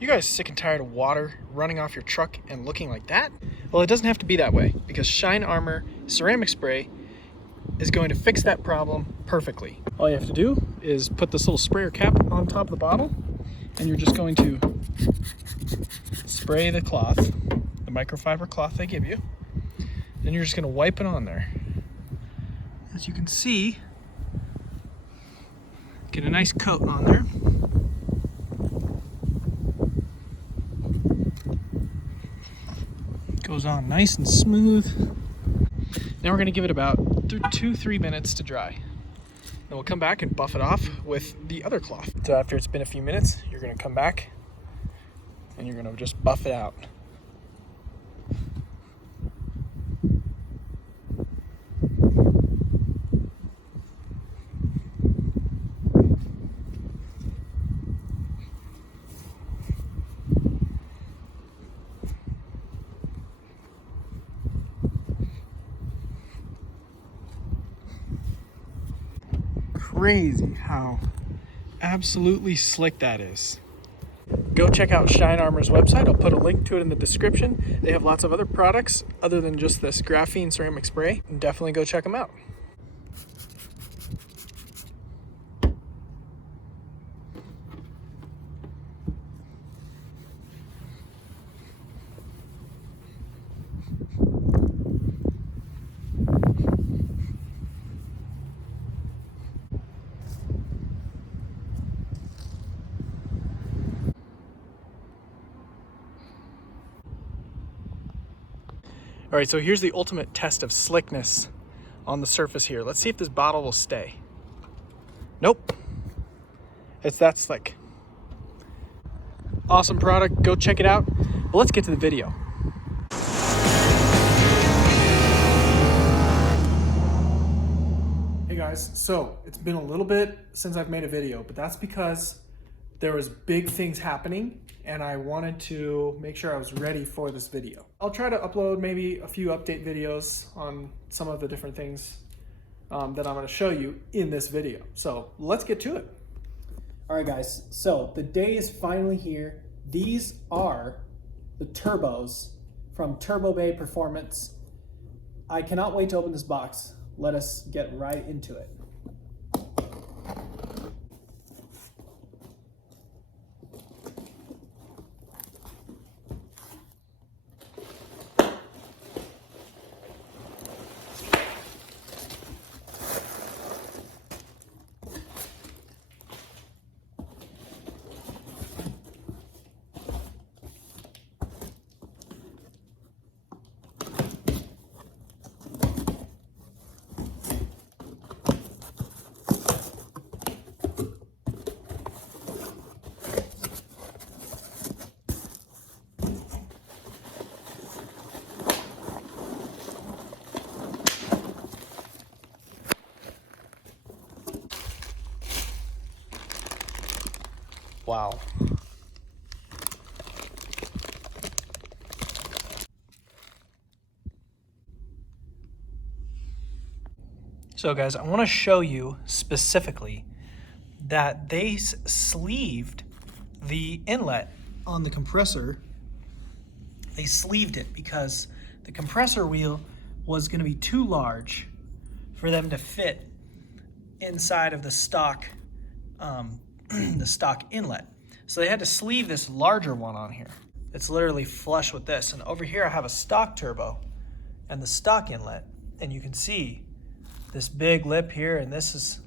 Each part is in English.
You guys sick and tired of water running off your truck and looking like that? Well, it doesn't have to be that way because Shine Armor ceramic spray is going to fix that problem perfectly. All you have to do is put this little sprayer cap on top of the bottle, and you're just going to spray the cloth, the microfiber cloth they give you. Then you're just going to wipe it on there. As you can see, get a nice coat on there. Goes on nice and smooth. Now we're going to give it about 2-3 minutes to dry. Then we'll come back and buff it off with the other cloth. So after it's been a few minutes, you're going to come back and you're going to just buff it out. Crazy how absolutely slick that is. Go check out Shine Armor's website. I'll put a link to it in the description. They have lots of other products other than just this graphene ceramic spray. And definitely go check them out. All right, so here's the ultimate test of slickness on the surface here. Let's see if this bottle will stay. Nope, it's that slick. Awesome product, go check it out. But let's get to the video. Hey guys, so it's been a little bit since I've made a video, but that's because there was big things happening and I wanted to make sure I was ready for this video. I'll try to upload maybe a few update videos on some of the different things that I'm going to show you in this video. So let's get to it. All right guys, so the day is finally here. These are the turbos from Turbo Bay Performance. I cannot wait to open this box. Let us get right into it. Wow. So guys, I want to show you specifically that they sleeved the inlet on the compressor. They sleeved it because the compressor wheel was going to be too large for them to fit inside of the stock the stock inlet. So they had to sleeve this larger one on here. It's literally flush with this. And over here I have a stock turbo and the stock inlet, and you can see this big lip here, and this is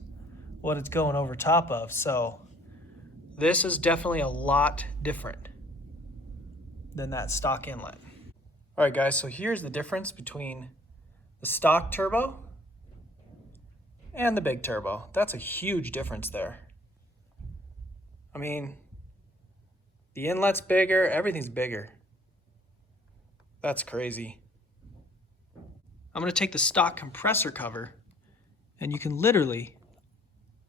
what it's going over top of. So this is definitely a lot different than that stock inlet. All right guys, so here's the difference between the stock turbo and the big turbo. That's a huge difference there. I mean, the inlet's bigger, everything's bigger. That's crazy. I'm gonna take the stock compressor cover and you can literally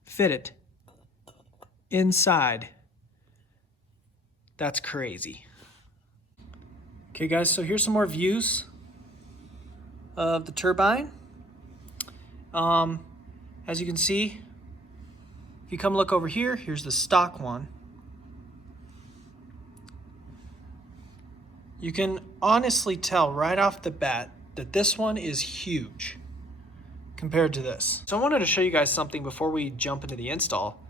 fit it inside. That's crazy. Okay guys, so here's some more views of the turbine. As you can see, if you come look over here, here's the stock one. You can honestly tell right off the bat that this one is huge compared to this. So I wanted to show you guys something before we jump into the install.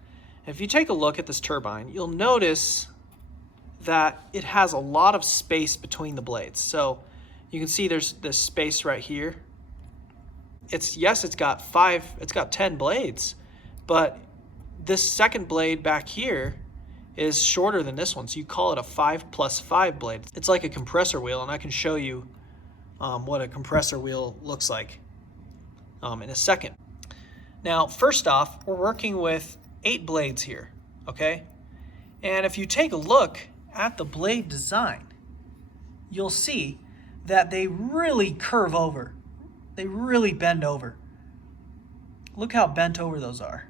If you take a look at this turbine, you'll notice that it has a lot of space between the blades. So you can see there's this space right here. It's got 10 blades, but this second blade back here is shorter than this one. So you call it a 5+5 blade. It's like a compressor wheel, and I can show you what a compressor wheel looks like in a second. Now, first off, we're working with 8 blades here, okay? And if you take a look at the blade design, you'll see that they really curve over. They really bend over. Look how bent over those are.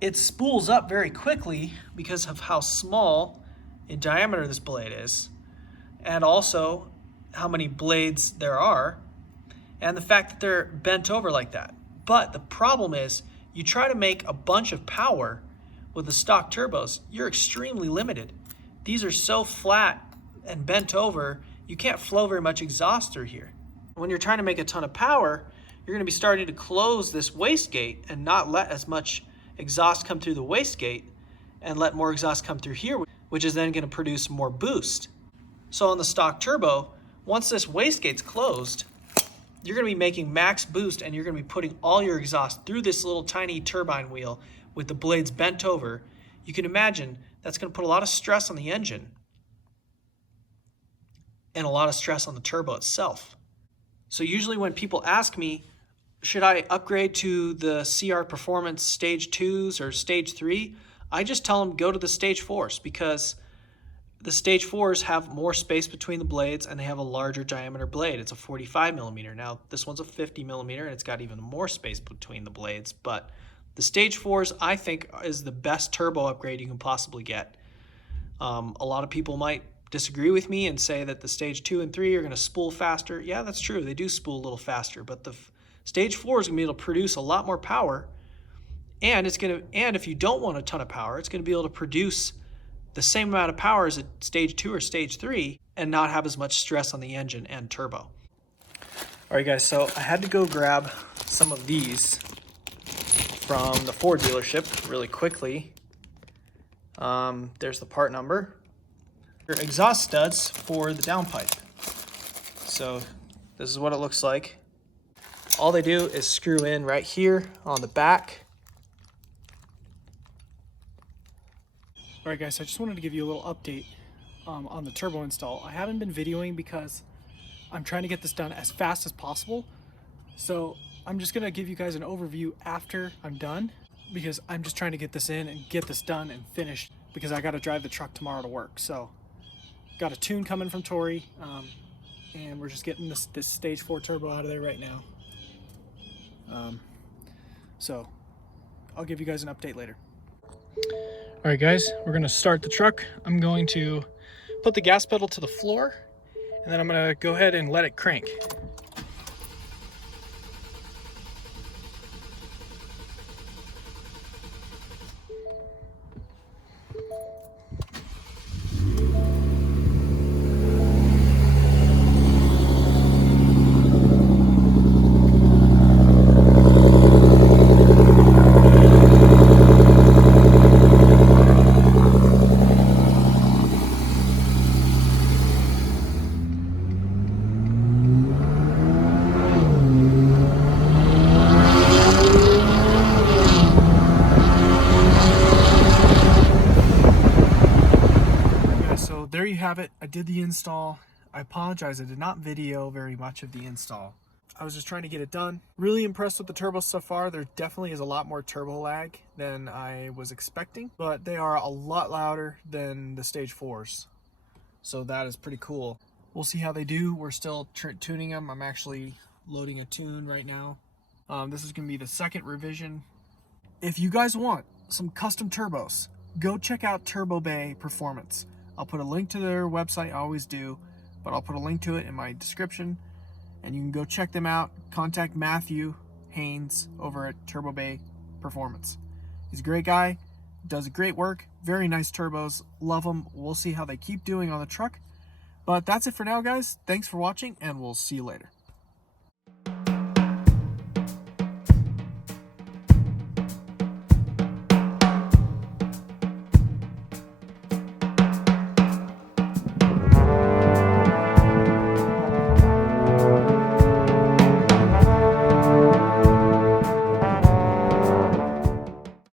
It spools up very quickly because of how small in diameter this blade is, and also how many blades there are, and the fact that they're bent over like that. But the problem is, you try to make a bunch of power with the stock turbos, you're extremely limited. These are so flat and bent over, you can't flow very much exhaust through here. When you're trying to make a ton of power, you're going to be starting to close this wastegate and not let as much exhaust come through the wastegate and let more exhaust come through here, which is then going to produce more boost. So on the stock turbo, once this wastegate's closed, you're going to be making max boost, and you're going to be putting all your exhaust through this little tiny turbine wheel with the blades bent over. You can imagine that's going to put a lot of stress on the engine and a lot of stress on the turbo itself. So usually when people ask me, should I upgrade to the CR Performance Stage 2s or Stage 3? I just tell them go to the Stage 4s, because the Stage 4s have more space between the blades and they have a larger diameter blade. It's a 45 millimeter. Now this one's a 50 millimeter and it's got even more space between the blades. But the Stage 4s, I think, is the best turbo upgrade you can possibly get. A lot of people might disagree with me and say that the Stage 2 and 3 are going to spool faster. Yeah, that's true. They do spool a little faster, but the Stage 4 is going to be able to produce a lot more power, and if you don't want a ton of power, it's going to be able to produce the same amount of power as a Stage 2 or Stage 3 and not have as much stress on the engine and turbo. All right, guys, so I had to go grab some of these from the Ford dealership really quickly. There's the part number. Your exhaust studs for the downpipe. So this is what it looks like. All they do is screw in right here on the back. All right, guys, so I just wanted to give you a little update on the turbo install. I haven't been videoing because I'm trying to get this done as fast as possible. So I'm just gonna give you guys an overview after I'm done, because I'm just trying to get this in and get this done and finished, because I gotta drive the truck tomorrow to work. So got a tune coming from Tori, and we're just getting this Stage 4 turbo out of there right now. So I'll give you guys an update later. All right, guys, we're gonna start the truck. I'm going to put the gas pedal to the floor, and then I'm gonna go ahead and let it crank. There you have it. I did the install. I apologize, I did not video very much of the install. I was just trying to get it done. Really impressed with the turbos so far. There definitely is a lot more turbo lag than I was expecting, but they are a lot louder than the Stage 4s. So that is pretty cool. We'll see how they do. We're still tuning them. I'm actually loading a tune right now. This is gonna be the second revision. If you guys want some custom turbos, go check out Turbo Bay Performance. I'll put a link to their website, I always do, but I'll put a link to it in my description, and you can go check them out. Contact Matthew Haynes over at Turbo Bay Performance. He's a great guy, does great work. Very nice turbos. Love them. We'll see how they keep doing on the truck. But that's it for now, guys. Thanks for watching, and we'll see you later.